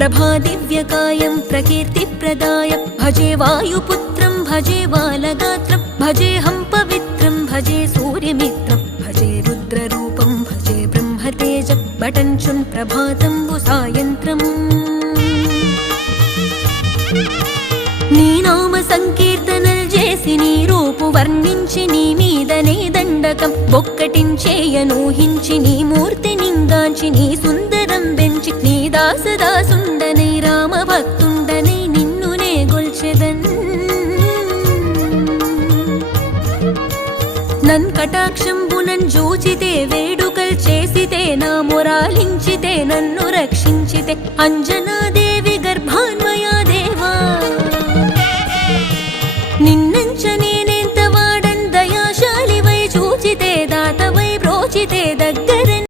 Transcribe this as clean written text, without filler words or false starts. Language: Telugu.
प्रभादिव्यकायं प्रकीर्तिप्रदाय भजे वायुपुत्रं भजे बालगात्रं भजेऽहं पवित्रं भजे सूर्यमित्रं भजे रुद्ररूपं भजे ब्रह्मतेजं बटञ्चुन् प्रभातं सायन्त्रम् నీ నామ సంకీర్తనలు చేసి నీ రూపు వర్ణించి నీ మీదనే దండకం బొక్కటించేయనూహించి నీ మూర్తి నింగాంచి నీ సుందరం పెంచి నీ దాసదాసుండనై రామభక్తుండనై నిన్నునే గొల్చెదన్ నన్ కటాక్షంబునన్ జూచితే వేడుకల్ చేసితే నా మొరాలించితే నన్ను రక్షించితే అంజనాది